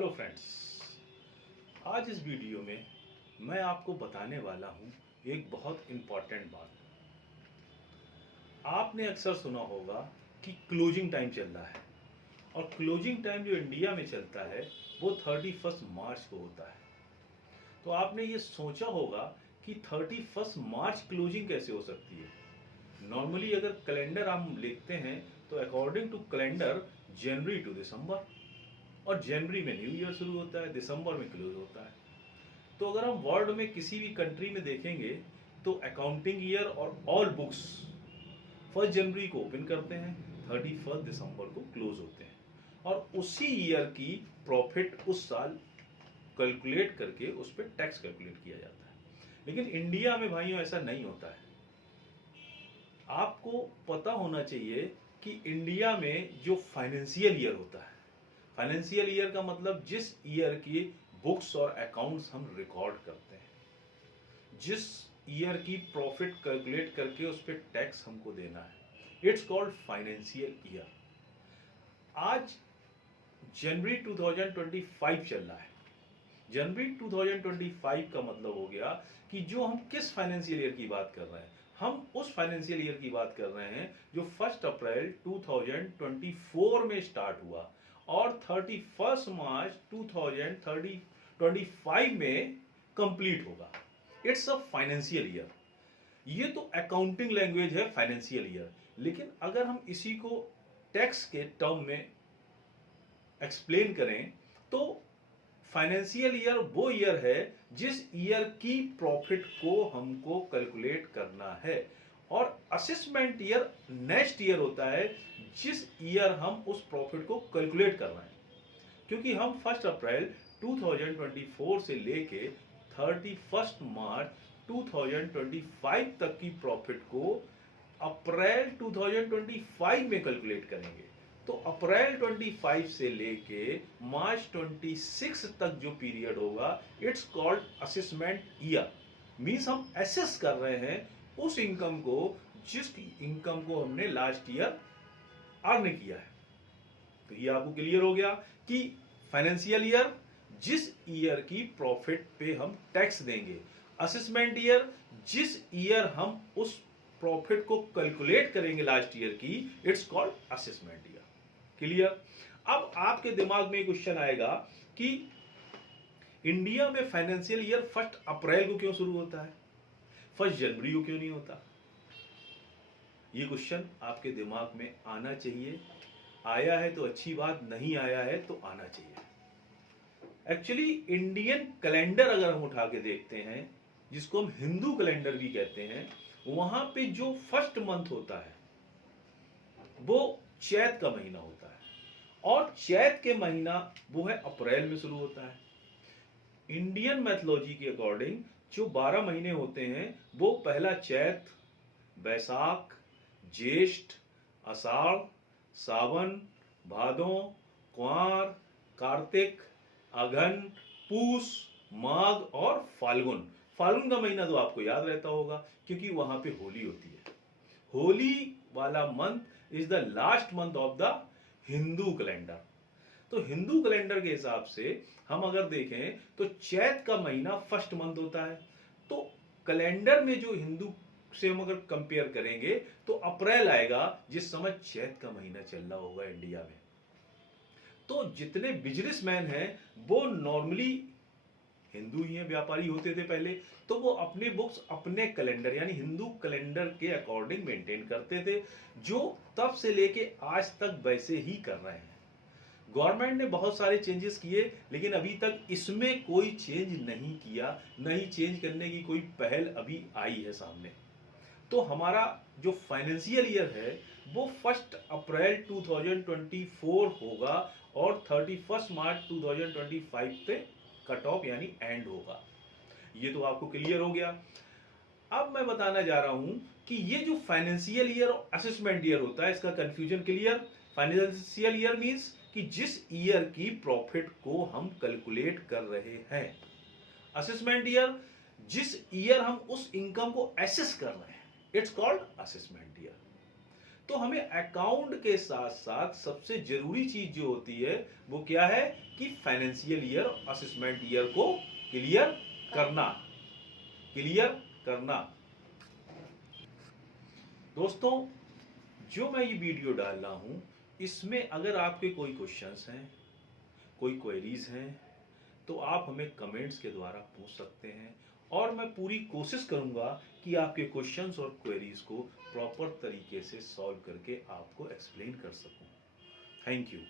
Hello friends, आज इस video में मैं आपको बताने वाला हूँ एक बहुत इम्पॉर्टेंट बात। आपने अक्सर सुना होगा कि क्लोजिंग टाइम चल रहा है और क्लोजिंग टाइम जो इंडिया में चलता है वो 31 मार्च को होता है। तो आपने ये सोचा होगा कि 31 मार्च क्लोजिंग कैसे हो सकती है। नॉर्मली अगर कैलेंडर हम लिखते हैं तो अकॉर्डिंग टू कैलेंडर जनवरी टू दिसंबर, और जनवरी में न्यू ईयर शुरू होता है, दिसंबर में क्लोज होता है। तो अगर हम वर्ल्ड में किसी भी कंट्री में देखेंगे तो अकाउंटिंग ईयर और ऑल बुक्स 1 जनवरी को ओपन करते हैं, 31 दिसंबर को क्लोज होते हैं, और उसी ईयर की प्रॉफिट उस साल कैलकुलेट करके उस पर टैक्स कैलकुलेट किया जाता है। लेकिन इंडिया में भाइयों ऐसा नहीं होता है। आपको पता होना चाहिए कि इंडिया में जो फाइनेंशियल ईयर होता है, फाइनेंशियल ईयर का मतलब जिस ईयर की बुक्स और अकाउंट्स हम रिकॉर्ड करते हैं, जिस ईयर की प्रॉफिट कैलकुलेट करके उस पर टैक्स हमको देना है, इट्स कॉल्ड फाइनेंशियल ईयर। आज जनवरी 2025 चल रहा है। जनवरी 2025 का मतलब हो गया कि जो हम किस फाइनेंशियल ईयर की बात कर रहे हैं, हम उस फाइनेंशियल ईयर की बात कर रहे हैं जो 1 अप्रैल 2024 में स्टार्ट हुआ और 31 मार्च 2025 में कंप्लीट होगा। It's a financial year. ये तो अकाउंटिंग लैंग्वेज है, फाइनेंशियल ईयर। लेकिन अगर हम इसी को टैक्स के टर्म में एक्सप्लेन करें तो फाइनेंशियल ईयर वो ईयर है जिस ईयर की प्रॉफिट को हमको कैलकुलेट करना है, और असेसमेंट ईयर नेक्स्ट ईयर होता है जिस ईयर हम उस प्रॉफिट को कैलकुलेट कर रहे हैं। क्योंकि हम 1 अप्रैल 2024 से लेके 31 मार्च 2025 तक की प्रॉफिट को अप्रैल 2025 में कैलकुलेट करेंगे। तो अप्रैल 25 से लेके मार्च 26 तक जो पीरियड होगा, it's called assessment year. Means हम एसेस कर रहे हैं उस इनकम को जिस इनकम को हमने लास्ट ईयर अर्न किया है। तो ये आपको क्लियर हो गया कि फाइनेंशियल ईयर जिस ईयर की प्रॉफिट पे हम टैक्स देंगे, असेसमेंट ईयर जिस ईयर हम उस प्रॉफिट को कैलकुलेट करेंगे लास्ट ईयर की, it's called assessment year. Clear? अब आपके दिमाग में एक क्वेश्चन आएगा कि इंडिया में फाइनेंशियल ईयर 1 अप्रैल को क्यों शुरू होता है, 1 जनवरी को क्यों नहीं होता? ये क्वेश्चन आपके दिमाग में आना चाहिए। आया है तो अच्छी बात, नहीं आया है तो आना चाहिए। एक्चुअली इंडियन कैलेंडर अगर हम उठा के देखते हैं, जिसको हम हिंदू कैलेंडर भी कहते हैं, वहां पे जो फर्स्ट मंथ होता है वो चैत का महीना होता है, और चैत के महीना वो है अप्रैल में शुरू होता है। इंडियन मैथोलॉजी के अकॉर्डिंग जो 12 महीने होते हैं वो पहला चैत, बैसाख, ज्येष्ठ, आषाढ़, सावन, भादों, कुंवार, कार्तिक, अगहन, पूस, माघ और फाल्गुन। फाल्गुन का महीना तो आपको याद रहता होगा क्योंकि वहां पे होली होती है। होली वाला month is the last month of the Hindu calendar. तो हिंदू कैलेंडर के हिसाब से हम अगर देखें तो चैत का महीना फर्स्ट मंथ होता है। तो कैलेंडर में जो हिंदू से हम अगर कंपेयर करेंगे तो अप्रैल आएगा जिस समय चैत का महीना चल रहा होगा इंडिया में। तो जितने बिजनेसमैन हैं वो नॉर्मली हिंदू ही हैं, व्यापारी होते थे पहले, तो वो अपने बुक्स अपने कैलेंडर यानी हिंदू कैलेंडर के अकॉर्डिंग मेंटेन करते थे, जो तब से लेके आज तक वैसे ही कर रहे हैं। गवर्नमेंट ने बहुत सारे चेंजेस किए लेकिन अभी तक इसमें कोई चेंज नहीं किया, नहीं चेंज करने की कोई पहल अभी आई है सामने। तो हमारा जो फाइनेंशियल ईयर है वो 1 अप्रैल 2024 होगा और 31 मार्च 2025 पे कट ऑफ यानी एंड होगा। ये तो आपको क्लियर हो गया। अब मैं बताना जा रहा हूं कि ये जो फाइनेंशियल ईयर और असेसमेंट ईयर होता है, इसका confusion clear. Financial year means कि जिस ईयर की प्रॉफिट को हम कैलकुलेट कर रहे हैं, असेसमेंट ईयर जिस ईयर हम उस इनकम को एसेस कर रहे हैं, इट्स कॉल्ड असेसमेंट ईयर। तो हमें अकाउंट के साथ साथ सबसे जरूरी चीज जो होती है वो क्या है कि फाइनेंशियल ईयर, असेसमेंट ईयर को क्लियर करना। दोस्तों, जो मैं ये वीडियो डाल रहा हूं, इसमें अगर आपके कोई क्वेश्चंस हैं, कोई क्वेरीज हैं, तो आप हमें कमेंट्स के द्वारा पूछ सकते हैं और मैं पूरी कोशिश करूंगा कि आपके क्वेश्चंस और क्वेरीज को प्रॉपर तरीके से सॉल्व करके आपको एक्सप्लेन कर सकूं। Thank you.